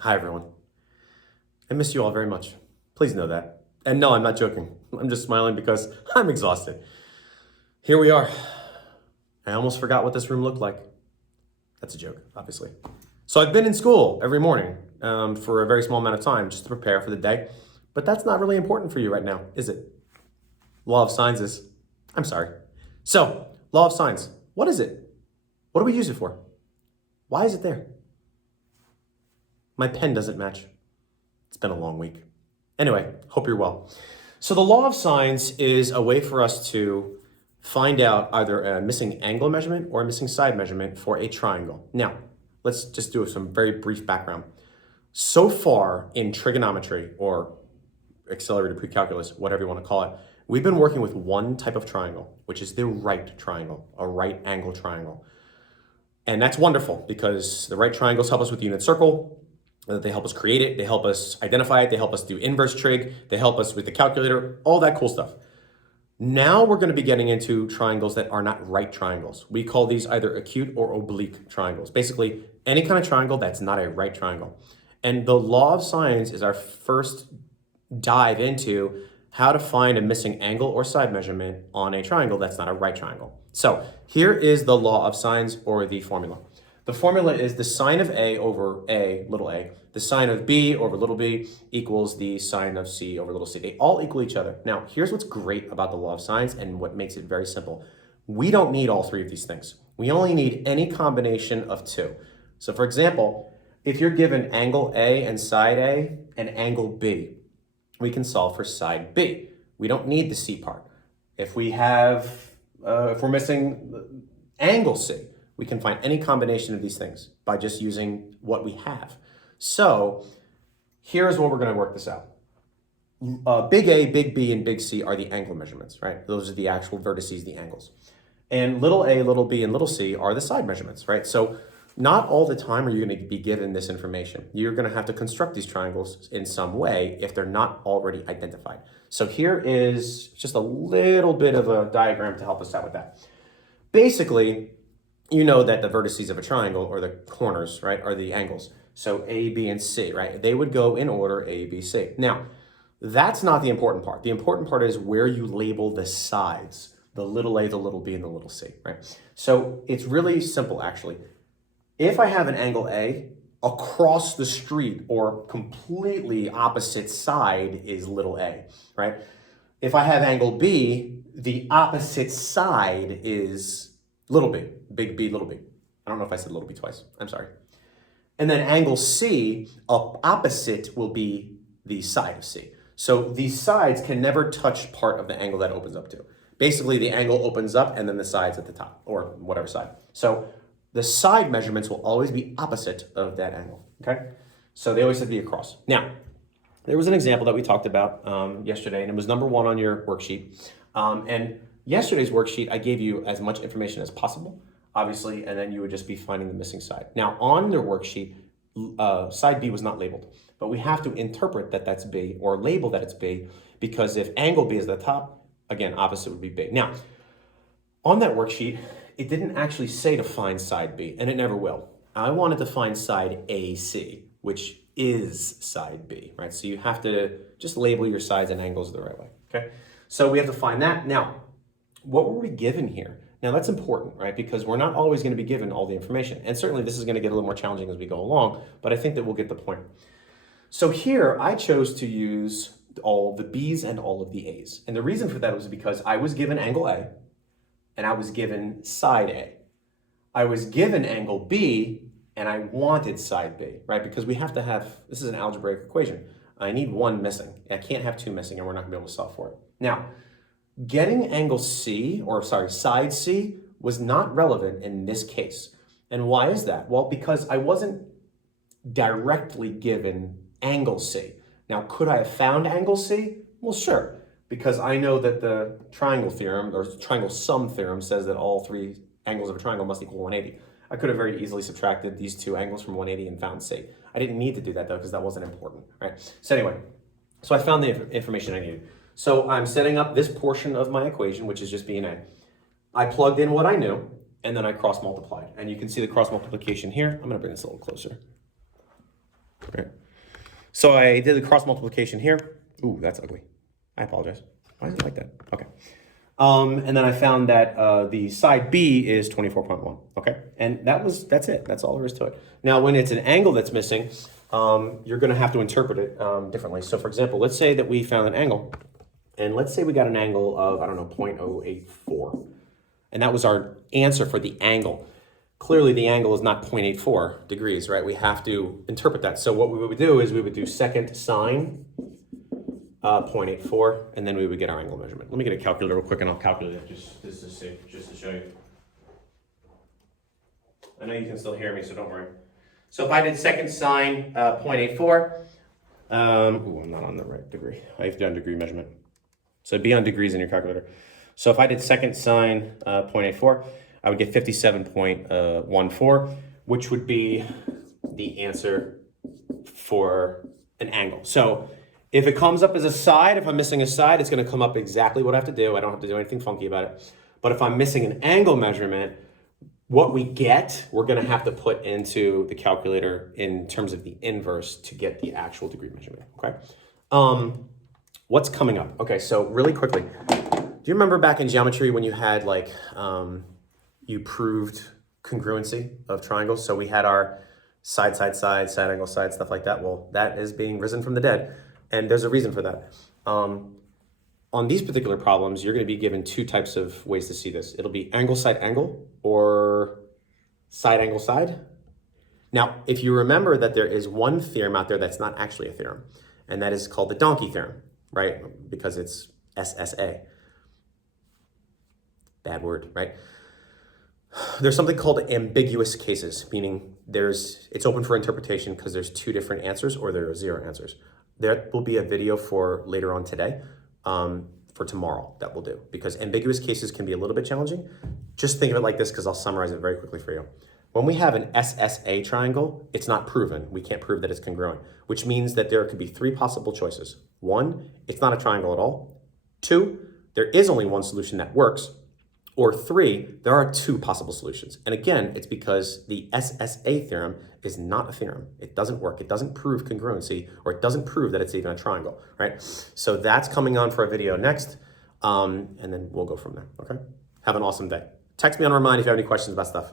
Hi, everyone. I miss you all very much. Please know that. And no, I'm not joking. I'm just smiling because I'm exhausted. Here we are. I almost forgot what this room looked like. That's a joke, obviously. So I've been in school every morning for a very small amount of time just to prepare for the day. But that's not really important for you right now, is it? Law of signs is. I'm sorry. So, law of signs. What is it? What do we use it for? Why is it there? My pen doesn't match. It's been a long week. Anyway, hope you're well. So the law of signs is a way for us to find out either a missing angle measurement or a missing side measurement for a triangle. Now, let's just do some very brief background. So far in trigonometry or accelerated pre-calculus, whatever you want to call it, we've been working with one type of triangle, which is the right triangle, a right angle triangle. And that's wonderful because the right triangles help us with the unit circle. They help us create it. They help us identify it. They help us do inverse trig. They help us with the calculator, all that cool stuff. Now we're going to be getting into triangles that are not right triangles. We call these either acute or oblique triangles. Basically, any kind of triangle that's not a right triangle. And the law of signs is our first dive into how to find a missing angle or side measurement on a triangle that's not a right triangle. So here is the law of signs, or the formula. The formula is the sine of A over A, little a, the sine of B over little b equals the sine of C over little c. They all equal each other. Now, here's what's great about the law of signs and what makes it very simple. We don't need all three of these things. We only need any combination of two. So for example, if you're given angle A and side A and angle B, we can solve for side B. We don't need the C part. If we're missing angle C, we can find any combination of these things by just using what we have. So here's what we're going to work this out. Big A, big B, and big C are the angle measurements, right? Those are the actual vertices, the angles. And little a, little b, and little c are the side measurements, right? So not all the time are you going to be given this information. You're going to have to construct these triangles in some way if they're not already identified. So here is just a little bit of a diagram to help us out with that. Basically, you know that the vertices of a triangle, or the corners, right, are the angles. So A, B, and C, right? They would go in order A, B, C. Now, that's not the important part. The important part is where you label the sides, the little a, the little b, and the little c, right? So it's really simple, actually. If I have an angle A, across the street or completely opposite side is little a, right? If I have angle B, the opposite side is little b, big B, little b. I don't know if I said little b twice. I'm sorry. And then angle C, opposite will be the side of C. So these sides can never touch part of the angle that opens up to. Basically, the angle opens up and then the side's at the top, or whatever side. So the side measurements will always be opposite of that angle, okay? So they always have to be across. Now, there was an example that we talked about yesterday, and it was number 1 on your worksheet. And yesterday's worksheet, I gave you as much information as possible, obviously, and then you would just be finding the missing side. Now, on their worksheet, side B was not labeled, but we have to interpret that that's B, or label that it's B, because if angle B is the top, again, opposite would be B. Now, on that worksheet, it didn't actually say to find side B, and it never will. I wanted to find side AC, which is side B, right? So you have to just label your sides and angles the right way, okay? So we have to find that. Now, what were we given here? Now that's important, right? Because we're not always going to be given all the information. And certainly this is going to get a little more challenging as we go along, but I think that we'll get the point. So here I chose to use all the B's and all of the A's. And the reason for that was because I was given angle A and I was given side A. I was given angle B and I wanted side B, right? Because we have to have, this is an algebraic equation. I need one missing. I can't have two missing and we're not gonna be able to solve for it. Now, getting angle C, or sorry, side C was not relevant in this case. And why is that? Well, because I wasn't directly given angle C. Now, could I have found angle C? Well, sure, because I know that the triangle theorem, or triangle sum theorem, says that all three angles of a triangle must equal 180. I could have very easily subtracted these two angles from 180 and found C. I didn't need to do that though, because that wasn't important, right? So anyway, so I found the information I needed. So I'm setting up this portion of my equation, which is just B and A. I plugged in what I knew, and then I cross multiplied. And you can see the cross multiplication here. I'm gonna bring this a little closer. right? So I did the cross multiplication here. Ooh, that's ugly. I apologize. Why is it like that? Okay. And then I found that the side B is 24.1, okay? And that's it. That's all there is to it. Now, when it's an angle that's missing, you're gonna have to interpret it differently. So for example, let's say that we found an angle, and let's say we got an angle of, I don't know, 0.084. And that was our answer for the angle. Clearly the angle is not 0.84 degrees, right? We have to interpret that. So what we would do is we would do second sine 0.84, and then we would get our angle measurement. Let me get a calculator real quick and I'll calculate it just to show you. I know you can still hear me, so don't worry. So if I did second sine 0.84, I'm not on the right degree. I have to do on degree measurement. So be on degrees in your calculator. So if I did second sine 0.84, I would get 57.14, which would be the answer for an angle. So if it comes up as a side, if I'm missing a side, it's going to come up exactly what I have to do. I don't have to do anything funky about it. But if I'm missing an angle measurement, what we get, we're going to have to put into the calculator in terms of the inverse to get the actual degree measurement, okay? What's coming up? Okay, so really quickly, do you remember back in geometry when you had like, you proved congruency of triangles? So we had our side, angle, side, stuff like that. Well, that is being risen from the dead. And there's a reason for that. On these particular problems, you're going to be given two types of ways to see this. It'll be angle, side, angle, or side, angle, side. Now, if you remember that there is one theorem out there that's not actually a theorem, and that is called the Donkey Theorem, right? Because it's SSA. Bad word, right? There's something called ambiguous cases, meaning it's open for interpretation because there's two different answers or there are zero answers. There will be a video for later on today, for tomorrow that we'll do, because ambiguous cases can be a little bit challenging. Just think of it like this because I'll summarize it very quickly for you. When we have an SSA triangle, it's not proven. We can't prove that it's congruent, which means that there could be three possible choices. One, it's not a triangle at all. Two, there is only one solution that works. Or three, there are two possible solutions. And again, it's because the SSA theorem is not a theorem. It doesn't work. It doesn't prove congruency, or it doesn't prove that it's even a triangle, right? So that's coming on for a video next, and then we'll go from there, okay? Have an awesome day. Text me on Remind if you have any questions about stuff.